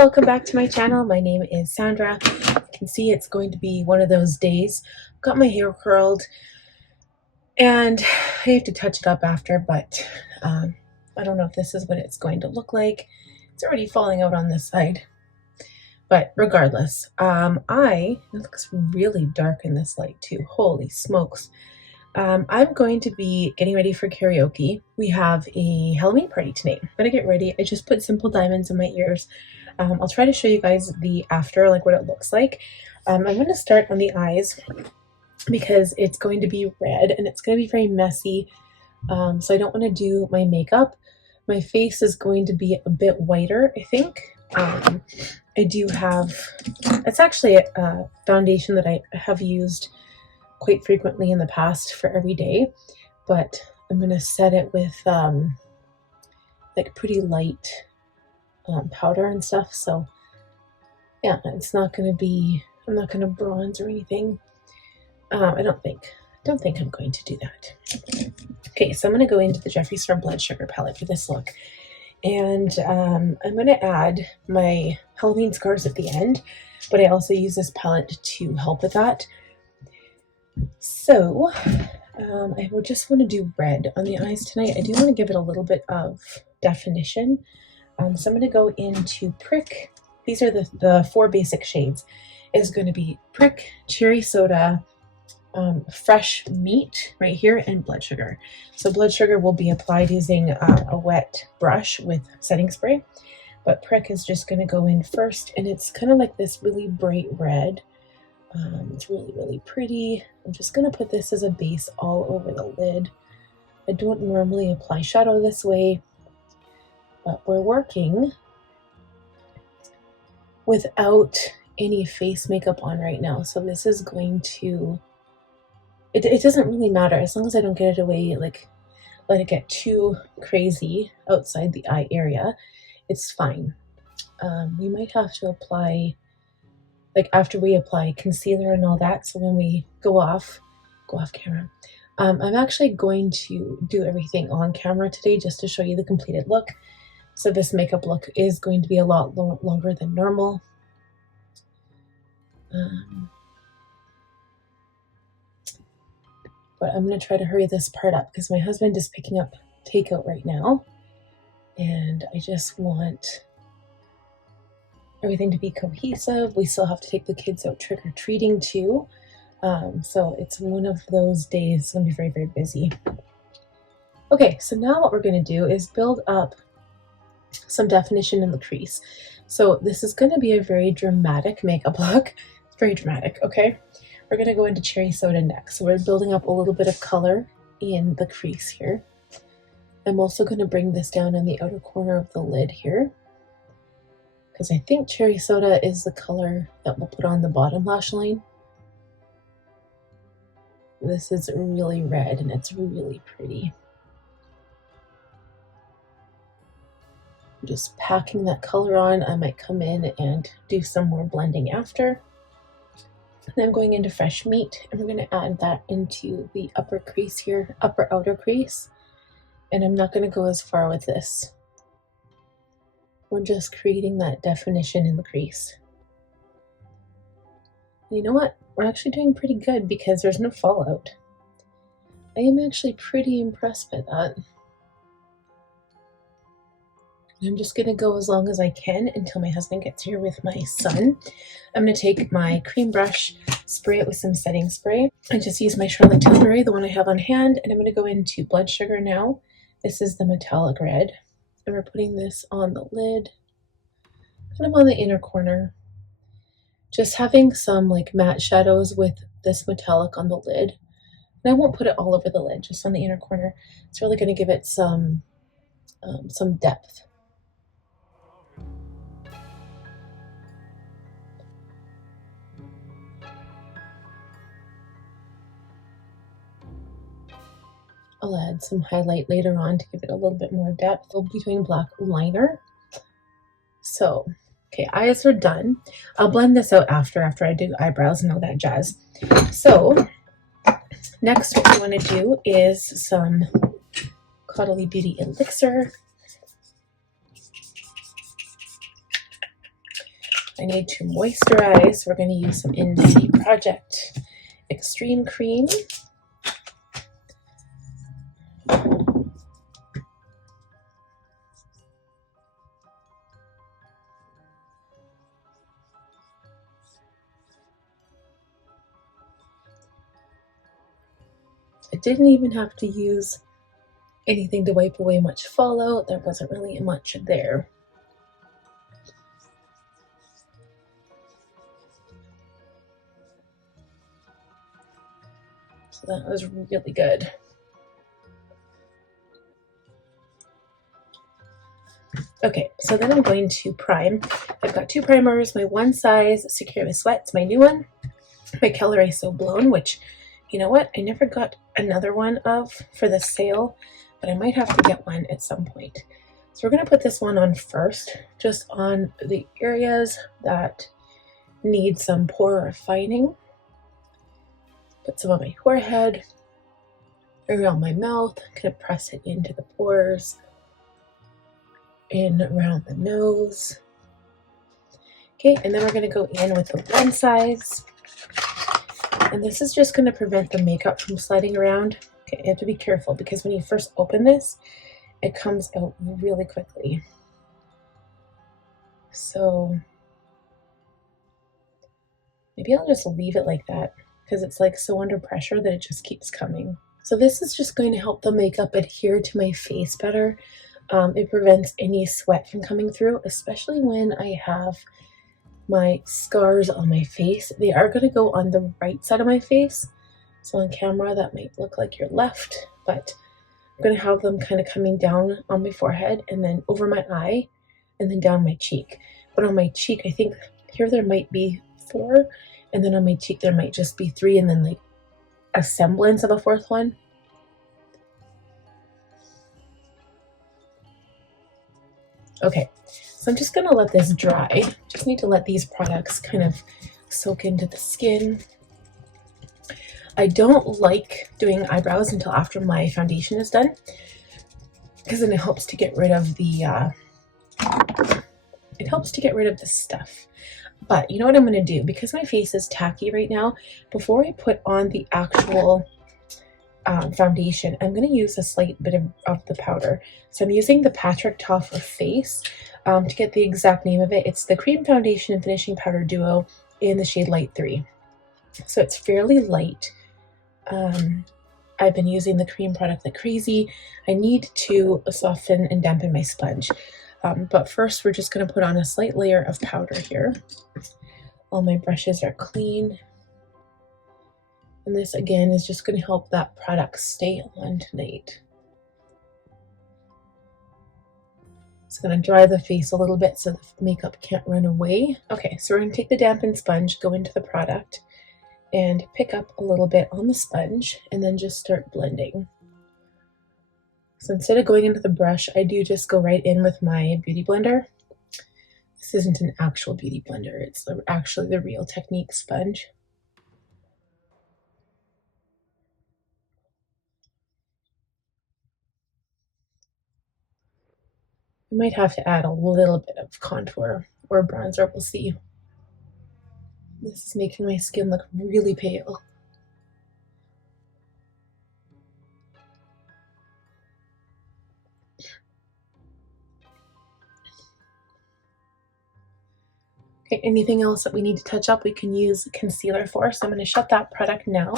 welcome back to my channel. My name is Sandra. You can see it's going to be one of those days. Got my hair curled and I have to touch it up after, but I don't know if this is what it's going to look like. It's already falling out on this side, but regardless, it looks really dark in this light too. Holy smokes. I'm going to be getting ready for karaoke. We have a Halloween party tonight. I'm gonna get ready. I just put simple diamonds in my ears. I'll try to show you guys the after, like what it looks like. I'm gonna start on the eyes because it's going to be red and it's gonna be very messy. So I don't want to do my makeup. My face is going to be a bit whiter, I think. I do have, it's actually a foundation that I have used quite frequently in the past for every day, but I'm going to set it with like pretty light powder and stuff. So yeah, it's not going to be, I'm not going to bronze or anything. I don't think I'm going to do that. Okay, so I'm going to go into the Jeffree Blood Sugar palette for this look. And I'm going to add my Halloween scars at the end, but I also use this palette to help with that. So I would just want to do red on the eyes tonight. I do want to give it a little bit of definition. So I'm going to go into Prick. These are the four basic shades. It's going to be Prick, Cherry Soda, Fresh Meat right here, and Blood Sugar. So Blood Sugar will be applied using a wet brush with setting spray, but Prick is just going to go in first, and it's kind of like this really bright red. It's really, really pretty. I'm just going to put this as a base all over the lid. I don't normally apply shadow this way, but we're working without any face makeup on right now. So this is going to, it doesn't really matter as long as I don't get it away, like let it get too crazy outside the eye area. It's fine. We might have to apply, like after we apply concealer and all that, so when we go off camera. I'm actually going to do everything on camera today just to show you the completed look. So this makeup look is going to be a lot longer than normal. But I'm going to try to hurry this part up because my husband is picking up takeout right now. And I just want everything to be cohesive. We still have to take the kids out trick-or-treating too. So it's one of those days. It's going to be very, very busy. Okay, so now what we're going to do is build up some definition in the crease. So this is going to be a very dramatic makeup look. It's very dramatic, okay? We're going to go into Cherry Soda next. So we're building up a little bit of color in the crease here. I'm also going to bring this down in the outer corner of the lid here, because I think Cherry Soda is the color that we'll put on the bottom lash line. This is really red and it's really pretty. I'm just packing that color on. I might come in and do some more blending after. And then I'm going into Fresh Meat, and we're going to add that into the upper crease here, upper outer crease. And I'm not going to go as far with this. We're just creating that definition in the crease. And you know what? We're actually doing pretty good because there's no fallout. I am actually pretty impressed by that. I'm just going to go as long as I can until my husband gets here with my son. I'm going to take my cream brush, spray it with some setting spray. I just use my Charlotte Tilbury, the one I have on hand, and I'm going to go into Blood Sugar now. This is the metallic red. And we're putting this on the lid, kind of on the inner corner. Just having some like matte shadows with this metallic on the lid. And I won't put it all over the lid, just on the inner corner. It's really going to give it some depth. I'll add some highlight later on to give it a little bit more depth. We'll be doing black liner. So, okay, eyes are done. I'll blend this out after I do eyebrows and all that jazz. So, next what we want to do is some Caudalie Beauty Elixir. I need to moisturize, so we're going to use some Innbeauty Project Extreme Cream. I didn't even have to use anything to wipe away much fallout. There wasn't really much there. So that was really good. Okay, so then I'm going to prime. I've got two primers. My one size Secure the Sweat, it's my new one. My Caliray So Blown, which, you know what, I never got another one of for the sale, but I might have to get one at some point. So we're going to put this one on first, just on the areas that need some pore refining. Put some on my forehead, around my mouth, kind of press it into the pores, in around the nose. Okay, and then we're going to go in with the one size. And this is just going to prevent the makeup from sliding around. Okay, you have to be careful because when you first open this, it comes out really quickly. So maybe I'll just leave it like that because it's like so under pressure that it just keeps coming. So this is just going to help the makeup adhere to my face better. It prevents any sweat from coming through, especially when I have my scars on my face. They are going to go on the right side of my face. So on camera that might look like your left, but I'm going to have them kind of coming down on my forehead and then over my eye and then down my cheek. But on my cheek, I think here there might be 4, and then on my cheek there might just be 3, and then like a semblance of a 4th one. Okay, so I'm just going to let this dry. Just need to let these products kind of soak into the skin. I don't like doing eyebrows until after my foundation is done, because then it helps to get rid of the stuff. But you know what I'm going to do? Because my face is tacky right now, before I put on the actual foundation, I'm going to use a slight bit of the powder. So I'm using the Patrick Ta for Face. To get the exact name of it, it's the Cream Foundation and Finishing Powder Duo in the shade Light 3. So it's fairly light. I've been using the cream product like crazy. I need to soften and dampen my sponge. But first we're just going to put on a slight layer of powder here. All my brushes are clean. And this again is just going to help that product stay on tonight. It's going to dry the face a little bit so the makeup can't run away. Okay, so we're going to take the dampened sponge, go into the product, and pick up a little bit on the sponge, and then just start blending. So instead of going into the brush, I do just go right in with my beauty blender. This isn't an actual beauty blender, it's actually the Real Technique sponge. I might have to add a little bit of contour or bronzer, we'll see. This is making my skin look really pale. Okay, anything else that we need to touch up, we can use concealer for. So I'm going to shut that product now,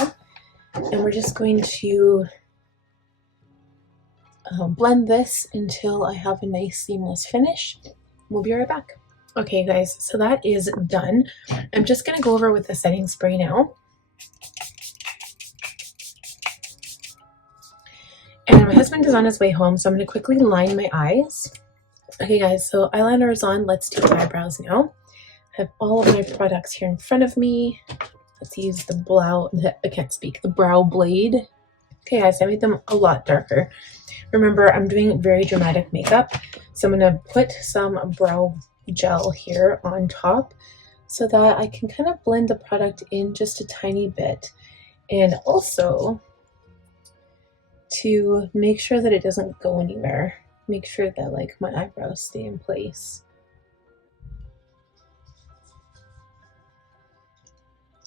and we're just going to blend this until I have a nice seamless finish. We'll be right back. Okay guys, so that is done. I'm just going to go over with the setting spray now. And my husband is on his way home, so I'm going to quickly line my eyes. Okay guys, so eyeliner is on. Let's do eyebrows now. I have all of my products here in front of me. Let's use the brow blade. Okay guys, I made them a lot darker. Remember, I'm doing very dramatic makeup, so I'm going to put some brow gel here on top so that I can kind of blend the product in just a tiny bit, and also to make sure that it doesn't go anywhere. Make sure that like my eyebrows stay in place.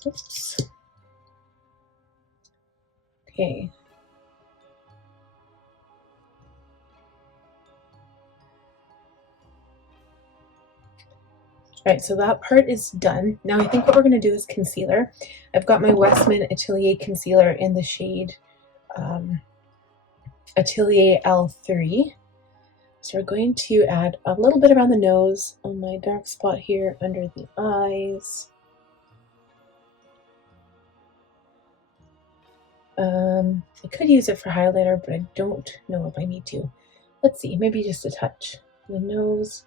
Oops. Okay. All right, so that part is done. Now I think what we're going to do is concealer. I've got my Westman Atelier concealer in the shade Atelier L3. So we're going to add a little bit around the nose on my dark spot here under the eyes. I could use it for highlighter, but I don't know if I need to. Let's see, maybe just a touch. The nose,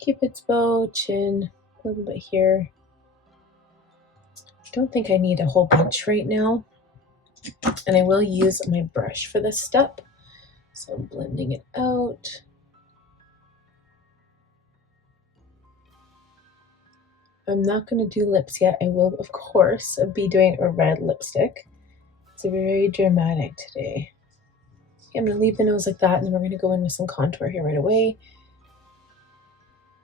Cupid's bow, chin, a little bit here. I don't think I need a whole bunch right now. And I will use my brush for this step. So I'm blending it out. I'm not going to do lips yet. I will, of course, be doing a red lipstick. It's very dramatic today. Okay, I'm going to leave the nose like that, and then we're going to go in with some contour here right away.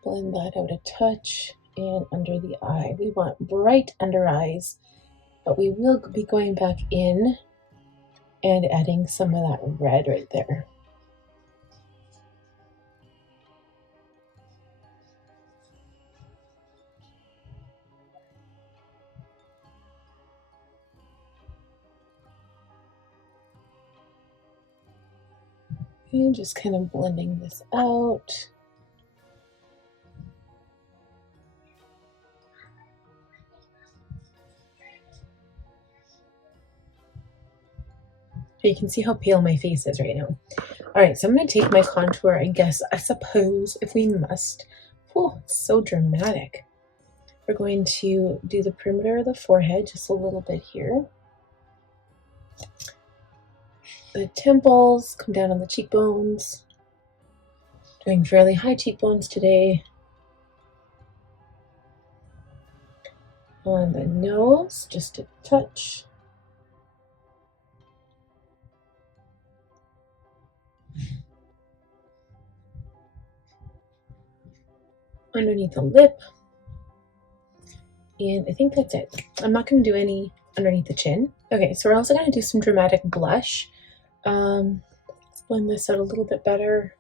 Blend that out a touch, and under the eye. We want bright under eyes, but we will be going back in and adding some of that red right there. And just kind of blending this out. You can see how pale my face is right now. All right, so I'm going to take my contour, I suppose, if we must. Oh, it's so dramatic. We're going to do the perimeter of the forehead, just a little bit here. The temples, come down on the cheekbones. Doing fairly high cheekbones today. On the nose, just a touch. Underneath the lip. And I think that's it. I'm not going to do any underneath the chin. Okay, so we're also going to do some dramatic blush. Let's blend this out a little bit better.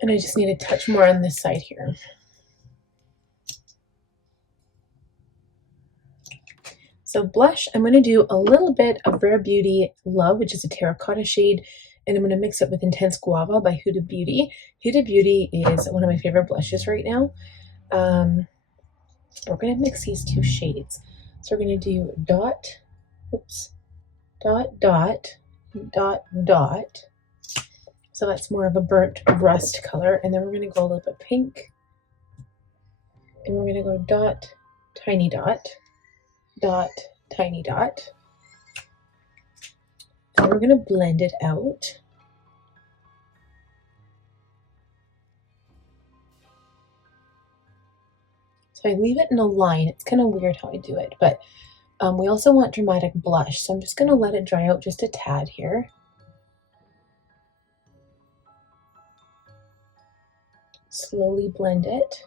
And I just need a touch more on this side here. So blush, I'm going to do a little bit of Rare Beauty Love, which is a terracotta shade, and I'm going to mix it with Intense Guava by Huda Beauty. Huda Beauty is one of my favorite blushes right now. We're going to mix these two shades. So we're going to do dot, dot. So that's more of a burnt rust color. And then we're going to go a little bit pink. And we're going to go dot, tiny dot, dot, tiny dot. And we're going to blend it out. So I leave it in a line. It's kind of weird how I do it, but we also want dramatic blush. So I'm just going to let it dry out just a tad here. Slowly blend it.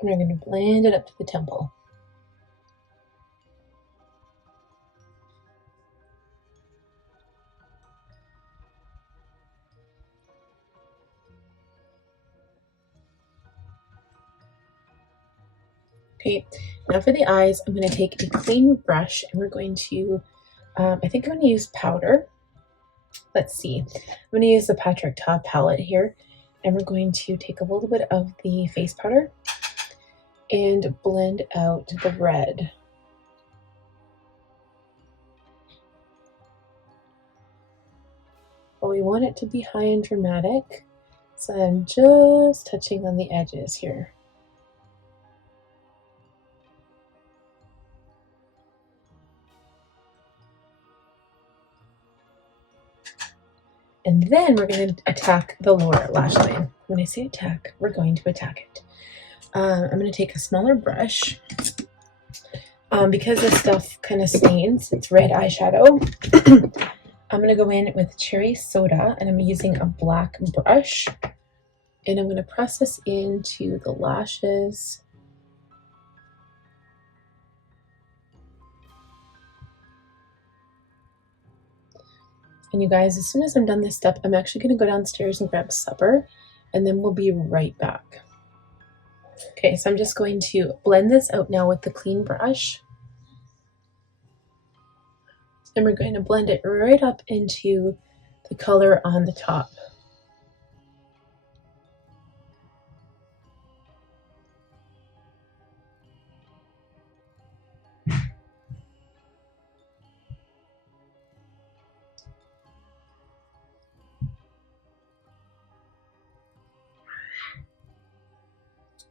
And we're going to blend it up to the temple. Okay, now for the eyes, I'm going to take a clean brush and we're going to, I think I'm going to use powder. Let's see. I'm going to use the Patrick Ta palette here, and we're going to take a little bit of the face powder and blend out the red. But we want it to be high and dramatic, so I'm just touching on the edges here. And then we're going to attack the lower lash line. When I say attack, we're going to attack it. I'm going to take a smaller brush. Because this stuff kind of stains, it's red eyeshadow. I'm going to go in with cherry soda, and I'm using a black brush, and I'm going to press this into the lashes. And you guys, as soon as I'm done this step, I'm actually going to go downstairs and grab supper, and then we'll be right back. Okay, so I'm just going to blend this out now with the clean brush. And we're going to blend it right up into the color on the top.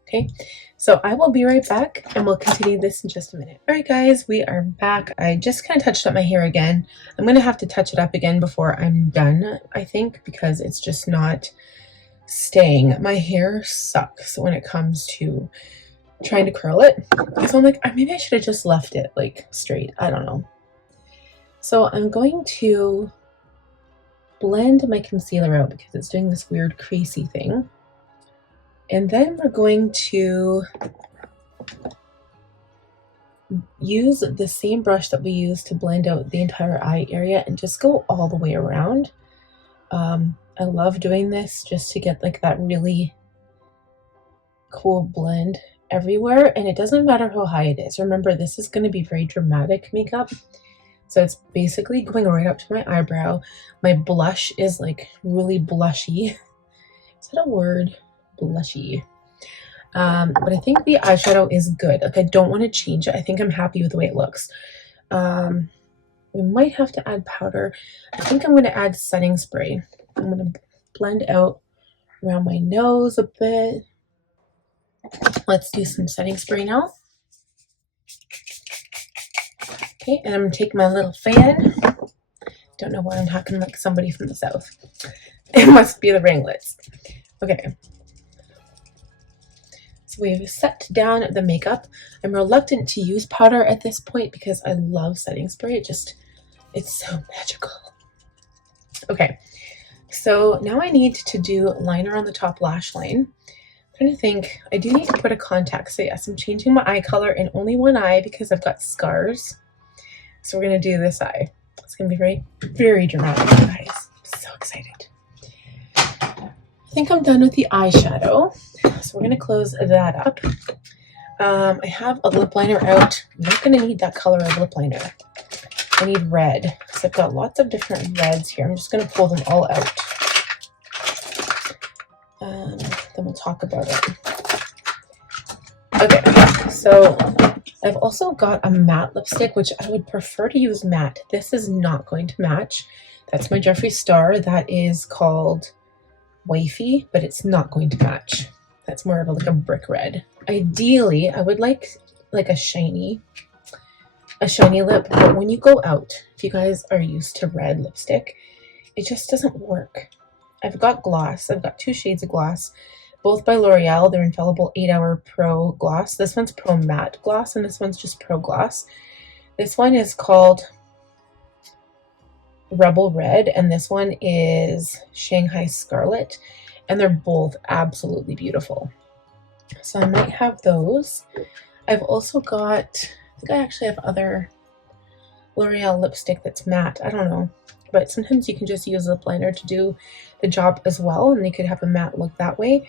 Okay, so I will be right back and we'll continue this in just a minute. All right, guys, we are back. I just kind of touched up my hair again. I'm going to have to touch it up again before I'm done, I think, because it's just not staying. My hair sucks when it comes to trying to curl it. So I'm like, maybe I should have just left it like straight. I don't know. So I'm going to blend my concealer out because it's doing this weird creasy thing. And then we're going to use the same brush that we used to blend out the entire eye area and just go all the way around. I love doing this just to get like that really cool blend everywhere, and it doesn't matter how high it is. Remember, this is going to be very dramatic makeup, so it's basically going right up to my eyebrow. My blush is like really blushy. Is that a word? Blushy. But I think the eyeshadow is good. Like, I don't want to change it. I think I'm happy with the way it looks. We might have to add powder. I think I'm going to add setting spray. I'm going to blend out around my nose a bit. Let's do some setting spray now. Okay, and I'm going to take my little fan. Don't know why I'm talking like somebody from the south. It must be the ringlets. Okay. So we've set down the makeup. I'm reluctant to use powder at this point because I love setting spray. It's so magical. Okay, so now I need to do liner on the top lash line. I'm trying to think, I do need to put a contact. So yes, I'm changing my eye color in only one eye because I've got scars. So we're gonna do this eye. It's gonna be very, very dramatic, guys. I'm so excited. I think I'm done with the eyeshadow. So we're going to close that up. I have a lip liner out. I'm not going to need that color of lip liner. I need red. So I've got lots of different reds here. I'm just going to pull them all out. Then we'll talk about it. Okay, so I've also got a matte lipstick, which I would prefer to use matte. This is not going to match. That's my Jeffree Star. That is called Wafy, but it's not going to match. That's more of like a brick red. Ideally, I would like a shiny lip, but when you go out, if you guys are used to red lipstick, it just doesn't work. I've got gloss. I've got 2 shades of gloss, both by L'Oreal. They're Infallible 8-Hour Pro Gloss. This one's Pro Matte Gloss, and this one's just Pro Gloss. This one is called Rebel Red, and this one is Shanghai Scarlet, and they're both absolutely beautiful. So I might have those. I've also got, I think I actually have other L'Oreal lipstick that's matte. I don't know, but sometimes you can just use lip liner to do the job as well, and they could have a matte look that way.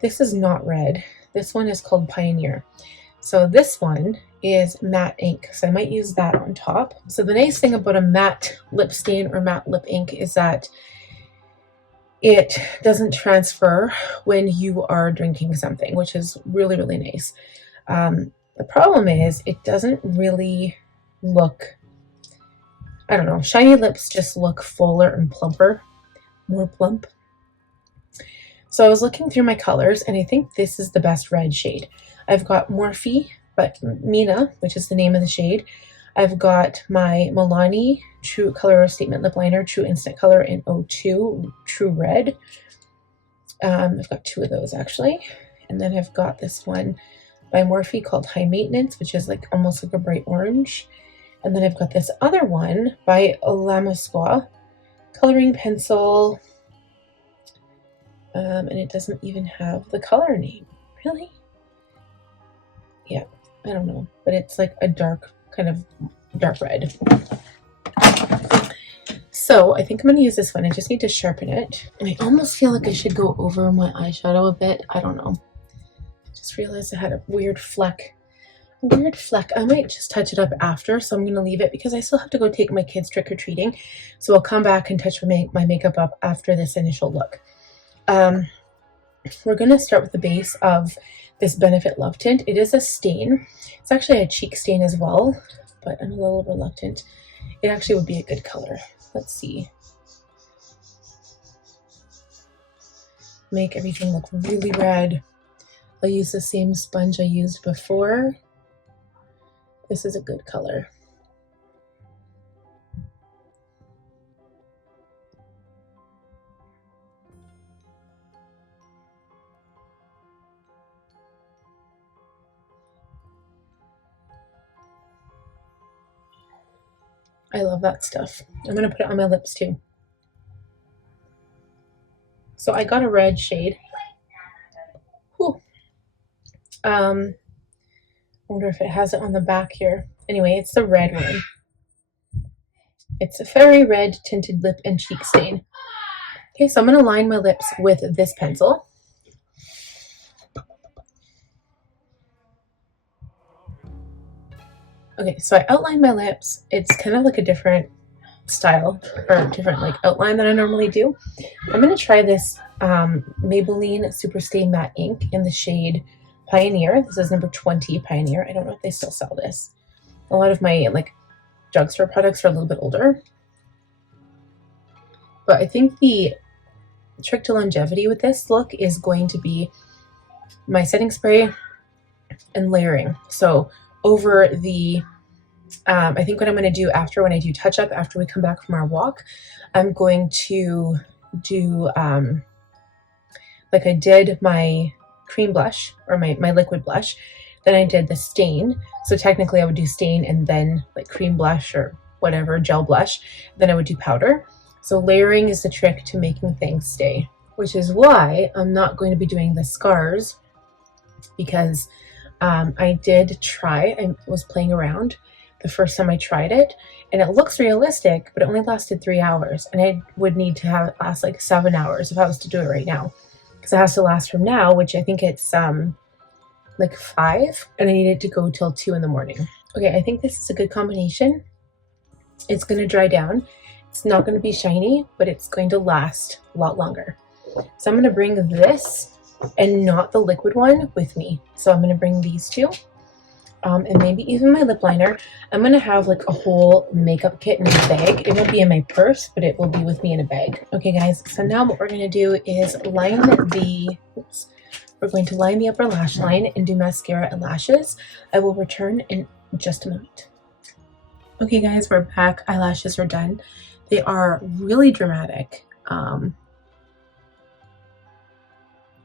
This is not red. This one is called Pioneer. So this one is matte ink, so I might use that on top. So the nice thing about a matte lip stain or matte lip ink is that it doesn't transfer when you are drinking something, which is really, really nice. The problem is it doesn't really look, I don't know, shiny lips just look fuller and plumper, more plump. So I was looking through my colors, and I think this is the best red shade. I've got Morphe, but Mina, which is the name of the shade. I've got my Milani True Color Statement Lip Liner, True Instant Color in 02, True Red. I've got 2 of those actually. And then I've got this one, by Morphe called High Maintenance, which is like almost like a bright orange. And then I've got this other one by Lamasqua coloring pencil. And it doesn't even have the color name. Really? Yeah, I don't know. But it's like a dark, kind of dark red. So I think I'm going to use this one. I just need to sharpen it. And I almost feel like I should go over my eyeshadow a bit. I don't know. I just realized I had a weird fleck. I might just touch it up after, so I'm going to leave it because I still have to go take my kids trick-or-treating. So I'll come back and touch my makeup up after this initial look. We're going to start with the base of this Benefit Love Tint. It is a stain. It's actually a cheek stain as well, but I'm a little reluctant. It actually would be a good color. Let's see. Make everything look really red. I'll use the same sponge I used before. This is a good color. I love that stuff. I'm going to put it on my lips too. So I got a red shade. Whew. I wonder if it has it on the back here. Anyway, it's the red one. It's a fairy red tinted lip and cheek stain. Okay, so I'm going to line my lips with this pencil. Okay, so I outlined my lips. It's kind of like a different style or different like outline than I normally do. I'm going to try this Maybelline Super Stay Matte Ink in the shade Pioneer. This is number 20 Pioneer. I don't know if they still sell this. A lot of my like drugstore products are a little bit older. But I think the trick to longevity with this look is going to be my setting spray and layering. So over the, I think what I'm going to do after when I do touch up, after we come back from our walk, I'm going to do, like I did my cream blush or my liquid blush, then I did the stain. So technically I would do stain and then like cream blush or whatever, gel blush, then I would do powder. So layering is the trick to making things stay, which is why I'm not going to be doing the scars because I did try, I was playing around the first time I tried it and it looks realistic, but it only lasted 3 hours and I would need to have it last like 7 hours if I was to do it right now because it has to last from now, which I think it's like 5 and I need it to go till 2 in the morning. Okay, I think this is a good combination. It's going to dry down. It's not going to be shiny, but it's going to last a lot longer. So I'm going to bring this and not the liquid one with me. So I'm going to bring these two and maybe even my lip liner. I'm going to have like a whole makeup kit in a bag. It won't be in my purse, but it will be with me in a bag. Okay guys, so now what we're going to do is line the, we're going to line the upper lash line and do mascara and lashes. I will return in just a moment. Okay guys, we're back. Eyelashes are done. They are really dramatic. And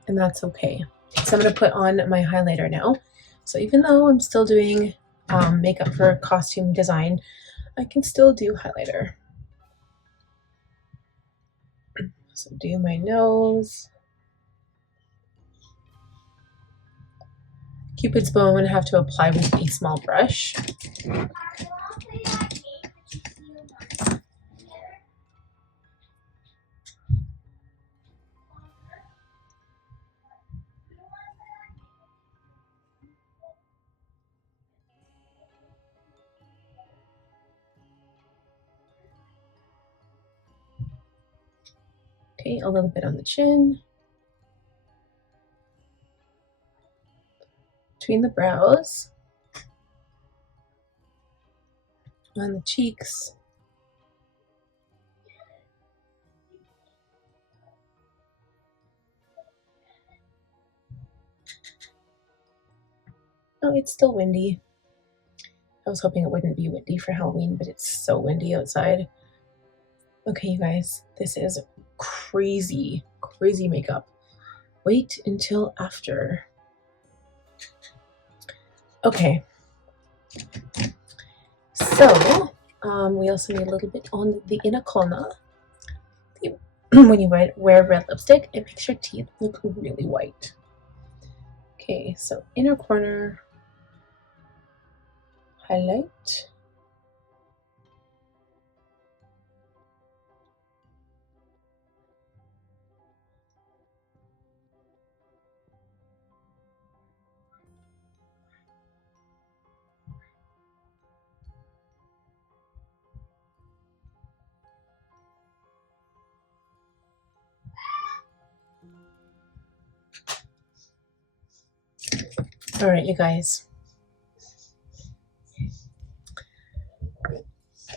that's okay. So I'm going to put on my highlighter now. So even though I'm still doing makeup for costume design, I can still do highlighter. So do my nose. Cupid's bow I'm going to have to apply with a small brush. Okay, a little bit on the chin. Between the brows. On the cheeks. Oh, it's still windy. I was hoping it wouldn't be windy for Halloween, but it's so windy outside. Okay, you guys, this is crazy, crazy makeup. Wait until after. Okay, so we also need a little bit on the inner corner. When you wear red lipstick, it makes your teeth look really white. Okay, so inner corner highlight. All right, you guys.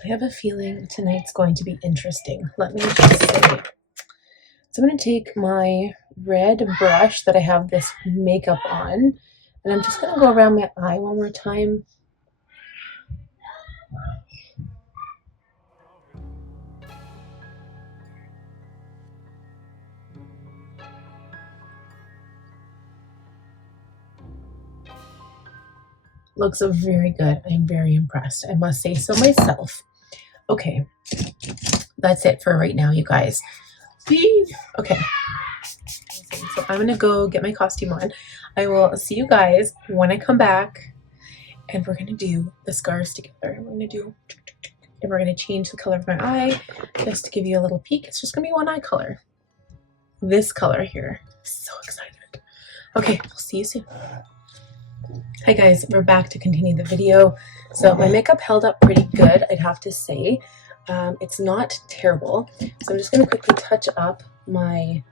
I have a feeling tonight's going to be interesting. Let me just say. So I'm going to take my red brush that I have this makeup on, and I'm just going to go around my eye one more time. Looks very good. I'm very impressed. I must say so myself. Okay, that's it for right now, you guys. Okay, so I'm gonna go get my costume on. I will see you guys when I come back, and we're gonna do the scars together. We're gonna change the color of my eye just to give you a little peek. It's just gonna be one eye color. This color here. So excited. Okay, I'll see you soon. Hi guys, we're back to continue the video. So my makeup held up pretty good, I'd have to say. It's not terrible. So I'm just going to quickly touch up my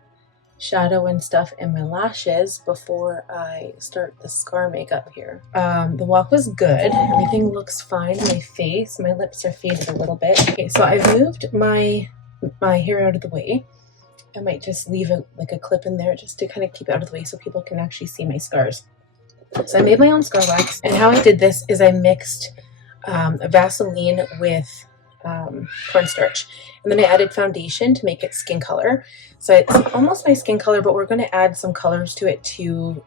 shadow and stuff and my lashes before I start the scar makeup here. The walk was good. Everything looks fine on my face. My lips are faded a little bit. Okay, so I've moved my hair out of the way. I might just leave like a clip in there just to kind of keep it out of the way so people can actually see my scars. So I made my own scar wax, and how I did this is I mixed Vaseline with cornstarch, and then I added foundation to make it skin color. So it's almost my skin color, but we're going to add some colors to it to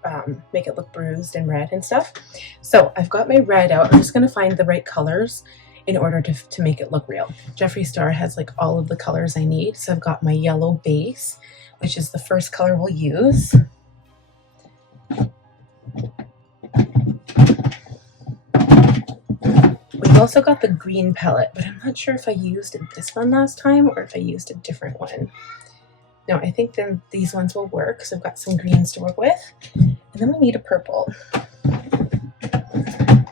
make it look bruised and red and stuff. So I've got my red out. I'm just going to find the right colors in order to make it look real. Jeffree Star has like all of the colors I need. So I've got my yellow base, which is the first color we'll use. We've also got the green palette, but I'm not sure if I used this one last time or if I used a different one. No, I think then these ones will work, so I've got some greens to work with. And then we need a purple.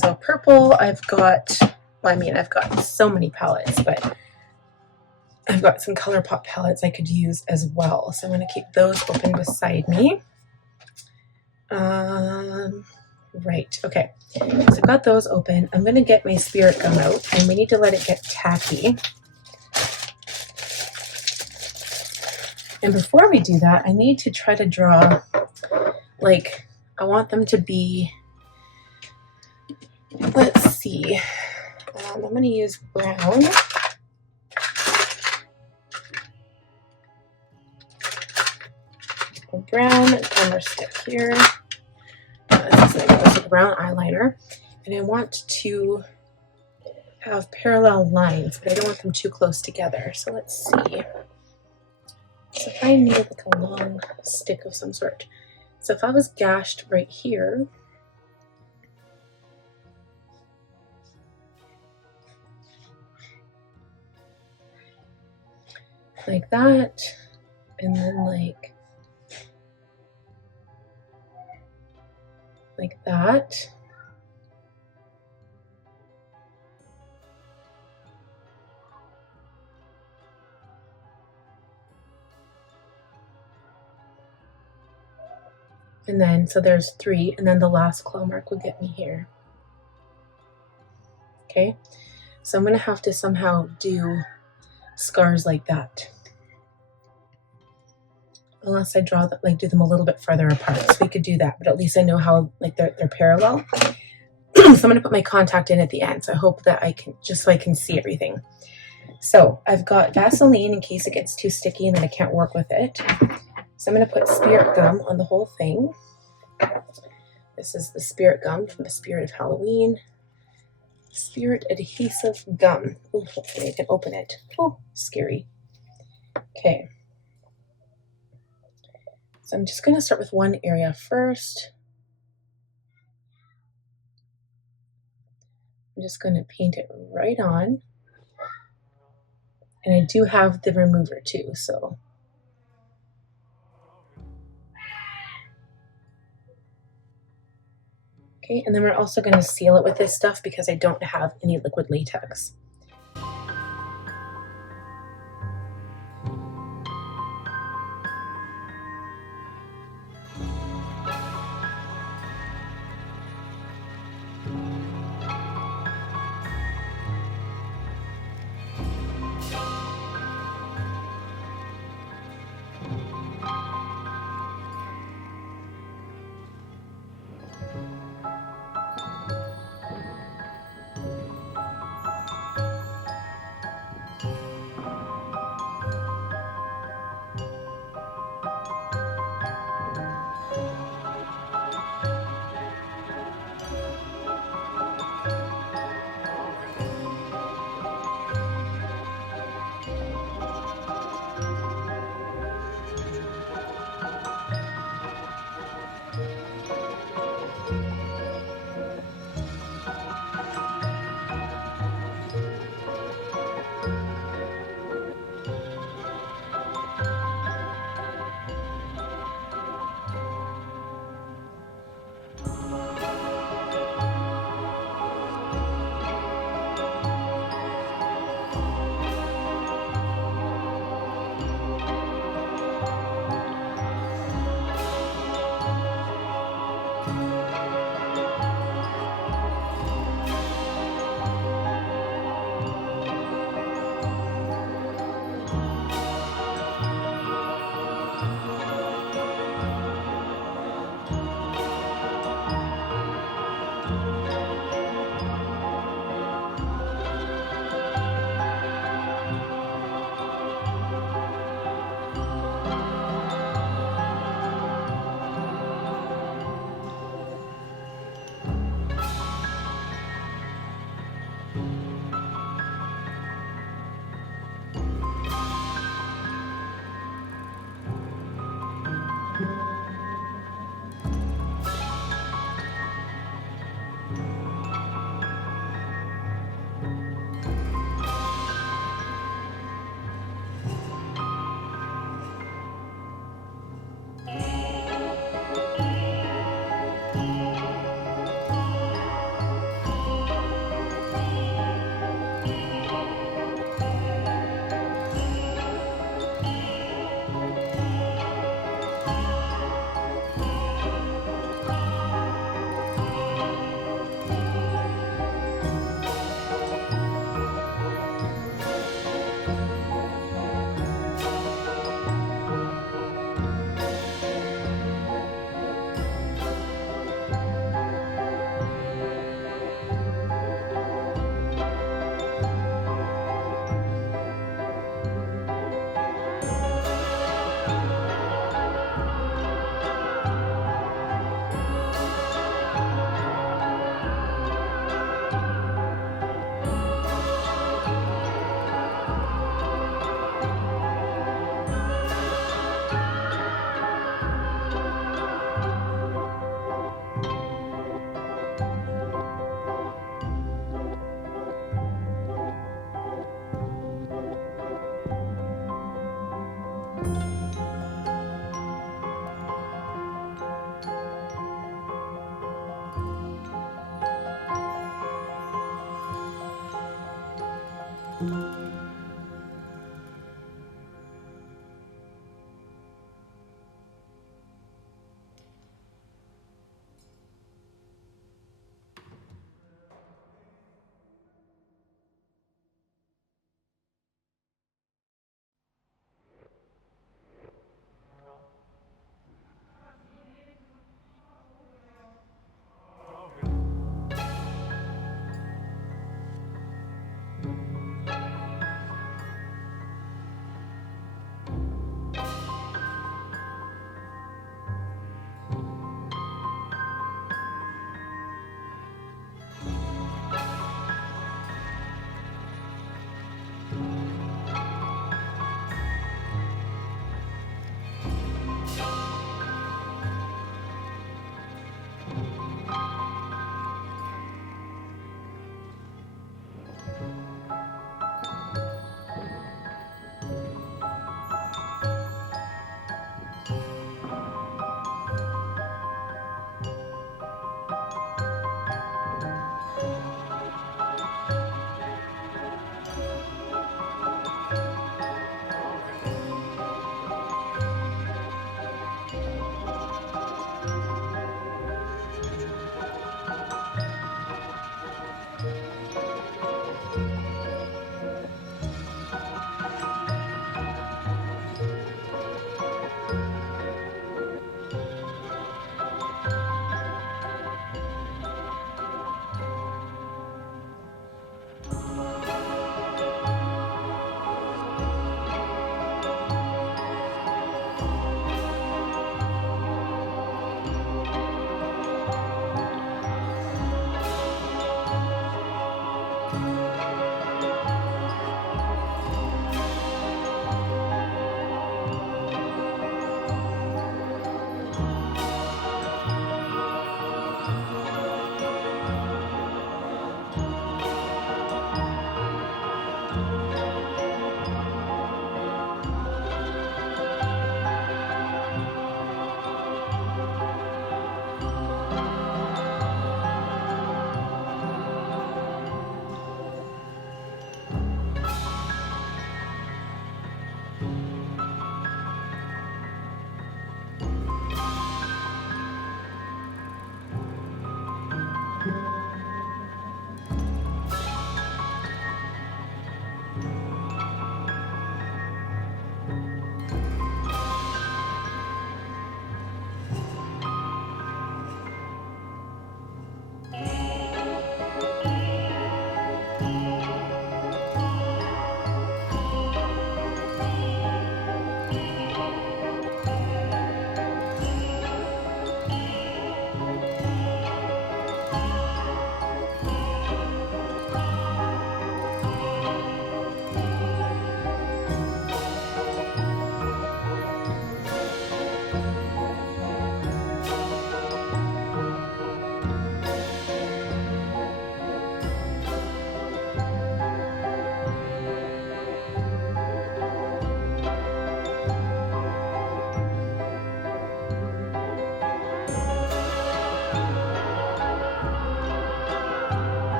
So purple, I've got, well, I mean, I've got so many palettes, but I've got some Colorpop palettes I could use as well. So I'm going to keep those open beside me. Right, okay, so I've got those open. I'm going to get my spirit gum out, and we need to let it get tacky. And before we do that, I need to try to draw, like, I want them to be, let's see, I'm going to use brown. A brown glimmer stick here. This is like a brown eyeliner, and I want to have parallel lines, but I don't want them too close together. So let's see. So if I need like a long stick of some sort. So if I was gashed right here, like that, and then like that. And then, so there's 3, and then the last claw mark would get me here. Okay, so I'm going to have to somehow do scars like that. Unless I draw them, like do them a little bit farther apart. So we could do that, but at least I know how, like they're parallel. So I'm going to put my contact in at the end. So I hope that I can, just so I can see everything. So I've got Vaseline in case it gets too sticky and then I can't work with it. So I'm going to put spirit gum on the whole thing. This is the Spirit Gum from the Spirit of Halloween. Spirit Adhesive Gum. Ooh, hopefully I can open it. Oh, scary. Okay. So I'm just going to start with one area first. I'm just going to paint it right on. And I do have the remover too, so. Okay, and then we're also going to seal it with this stuff because I don't have any liquid latex.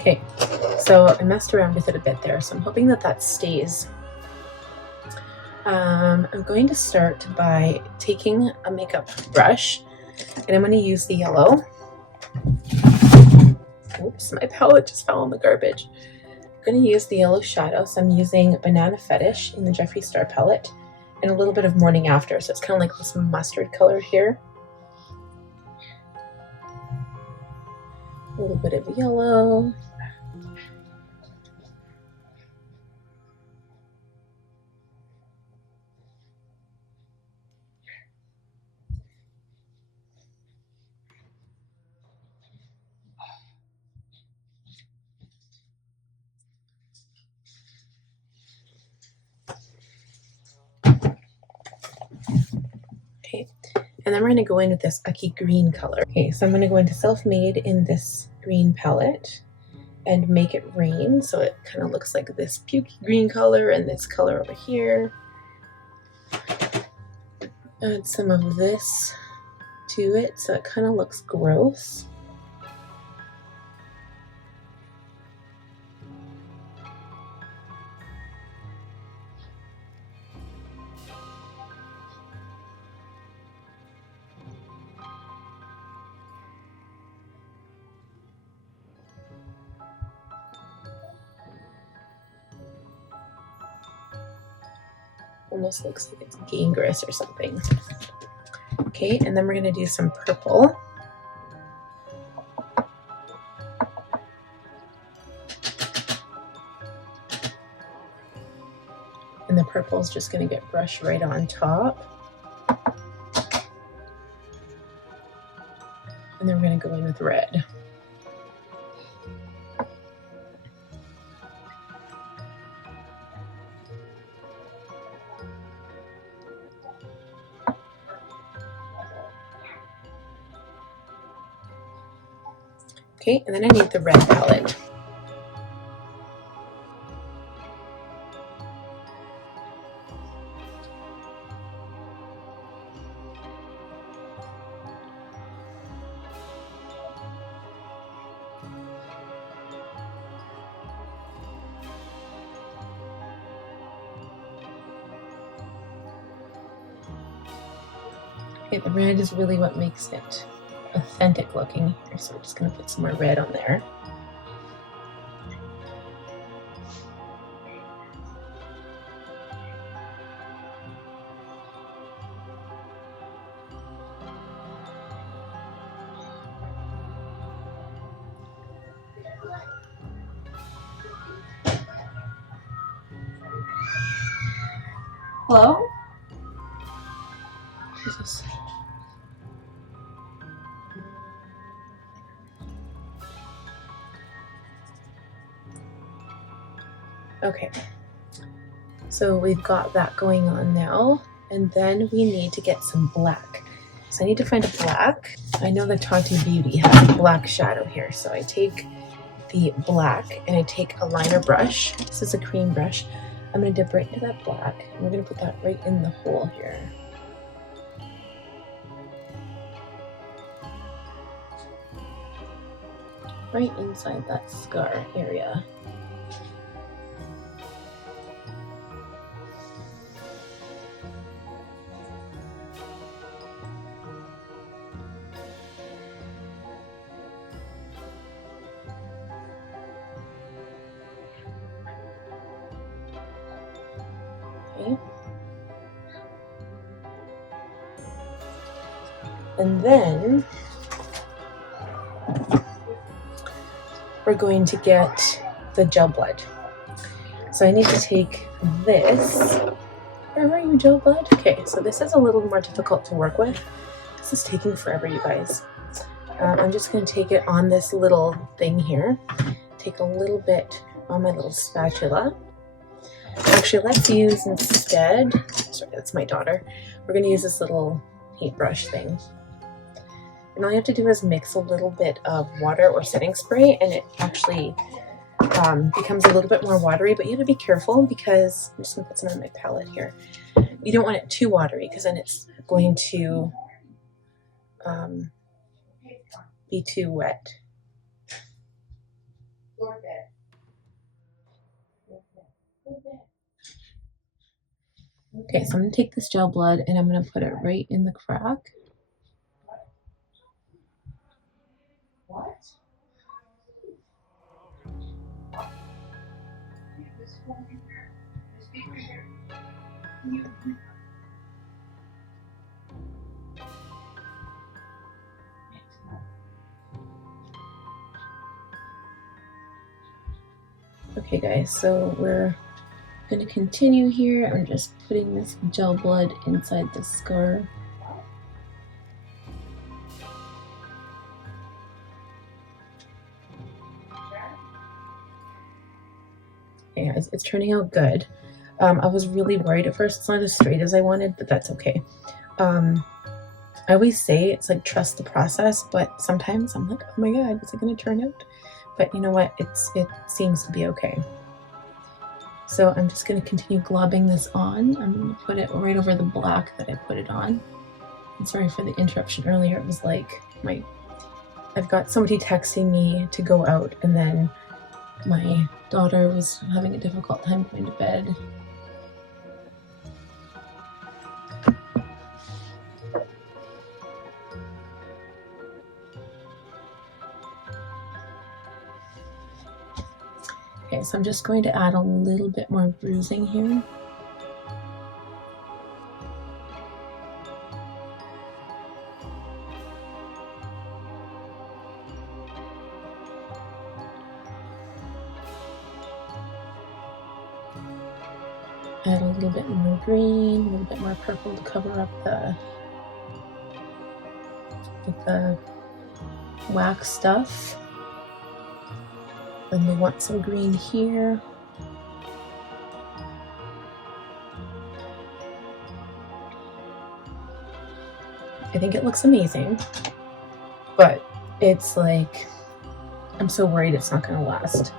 Okay, so I messed around with it a bit there, so I'm hoping that that stays. I'm going to start by taking a makeup brush, and I'm going to use the yellow. Oops, my palette just fell in the garbage. I'm going to use the yellow shadow, so I'm using Banana Fetish in the Jeffree Star palette, and a little bit of Morning After, so it's kind of like this mustard color here. A little bit of yellow. Okay, and then we're going to go in with this Ucky green color. Okay, so I'm going to go into Self-Made in this green palette and Make It Rain, so it kind of looks like this pukey green color and this color over here. Add some of this to it so it kind of looks gross. Almost looks like it's gangrous or something. Okay, and then we're going to do some purple. And the purple is just going to get brushed right on top. And then we're going to go in with red. Okay, and then I need the red palette. Okay, the red is really what makes it authentic looking here, so we're just going to put some more red on there. Hello? Jesus. Okay, so we've got that going on now, and then we need to get some black. So I need to find a black. I know the Tati Beauty has a black shadow here, so I take the black and I take a liner brush. This is a cream brush. I'm going to dip right into that black, and we're going to put that right in the hole here. Right inside that scar area. Okay. And then we're going to get the gel blood. So I need to take this. Where are you, gel blood? Okay, so this is a little more difficult to work with. This is taking forever, you guys. I'm just going to take it on this little thing here. Take a little bit on my little spatula. Actually, let's use instead, sorry, that's my daughter. We're going to use this little paintbrush thing. And all you have to do is mix a little bit of water or setting spray, and it actually becomes a little bit more watery, but you have to be careful because I'm just going to put some on my palette here. You don't want it too watery because then it's going to be too wet. Okay, so I'm going to take this gel blood and I'm going to put it right in the crack. Okay guys, so we're going to continue here. I'm just putting this gel blood inside the scar. Okay guys, it's turning out good. I was really worried at first. It's not as straight as I wanted, but that's okay. I always say it's like trust the process, but sometimes I'm like, oh my god, is it going to turn out? But you know what? It seems to be okay. So I'm just going to continue globbing this on. I'm going to put it right over the black that I put it on. I'm sorry for the interruption earlier. It was like I've got somebody texting me to go out, and then my daughter was having a difficult time going to bed. Okay, so I'm just going to add a little bit more bruising here. Add a little bit more green, a little bit more purple to cover up the wax stuff. Then we want some green here. I think it looks amazing, but it's like, I'm so worried it's not going to last.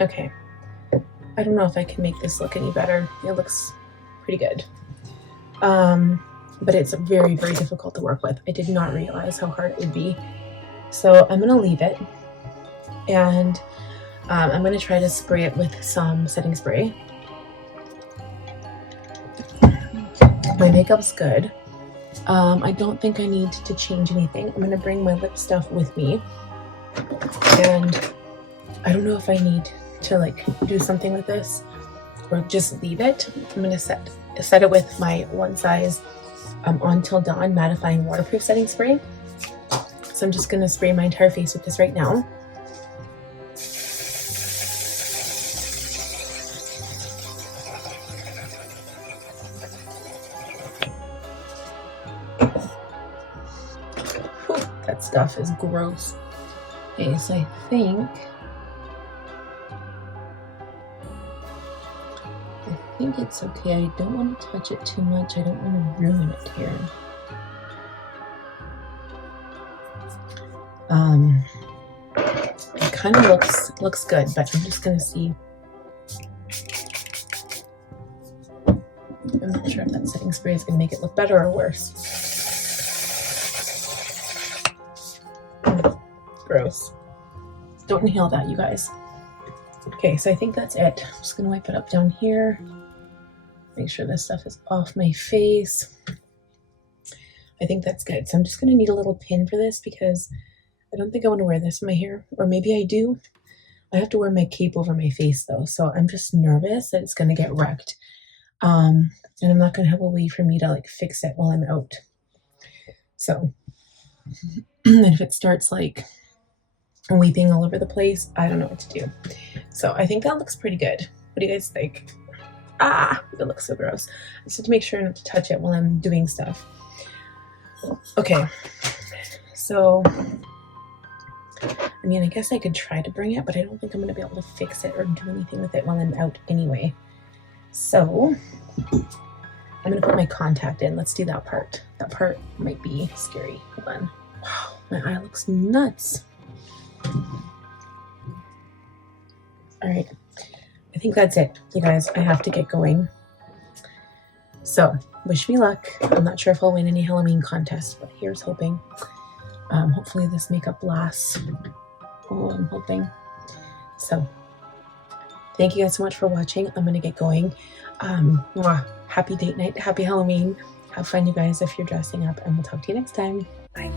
Okay, I don't know if I can make this look any better. It looks pretty good. But it's very, very difficult to work with. I did not realize how hard it would be. So I'm gonna leave it, and I'm gonna try to spray it with some setting spray. My makeup's good. I don't think I need to change anything. I'm gonna bring my lip stuff with me, and I don't know if I need to like do something with this or just leave it. I'm gonna set it with my One Size On Till Dawn mattifying waterproof setting spray. So I'm just gonna spray my entire face with this right now. Whew, that stuff is gross. Okay, so I think it's okay. I don't want to touch it too much. I don't want to ruin it here. It kind of looks good, but I'm just gonna see. I'm not sure if that setting spray is gonna make it look better or worse. Gross. Don't inhale that, you guys. Okay, so I think that's it. I'm just gonna wipe it up down here. Make sure this stuff is off my face. I think that's good. So I'm just gonna need a little pin for this because I don't think I want to wear this in my hair, or maybe I do. I have to wear my cape over my face though, so I'm just nervous that it's gonna get wrecked. And I'm not gonna have a way for me to like fix it while I'm out. So, and if it starts like weeping all over the place, I don't know what to do. So I think that looks pretty good. What do you guys think? Ah, it looks so gross. I just have to make sure not to touch it while I'm doing stuff. Okay, so I mean, I guess I could try to bring it, but I don't think I'm going to be able to fix it or do anything with it while I'm out anyway. So I'm gonna put my contact in. Let's do that part. That part might be scary. Hold on. Wow, my eye looks nuts. All right, I think that's it, you guys. I have to get going. So wish me luck. I'm not sure if I'll win any Halloween contests, but here's hoping. Hopefully this makeup lasts. Oh, I'm hoping. So thank you guys so much for watching. I'm gonna get going. Happy date night, happy Halloween. Have fun, you guys, if you're dressing up, and we'll talk to you next time. Bye.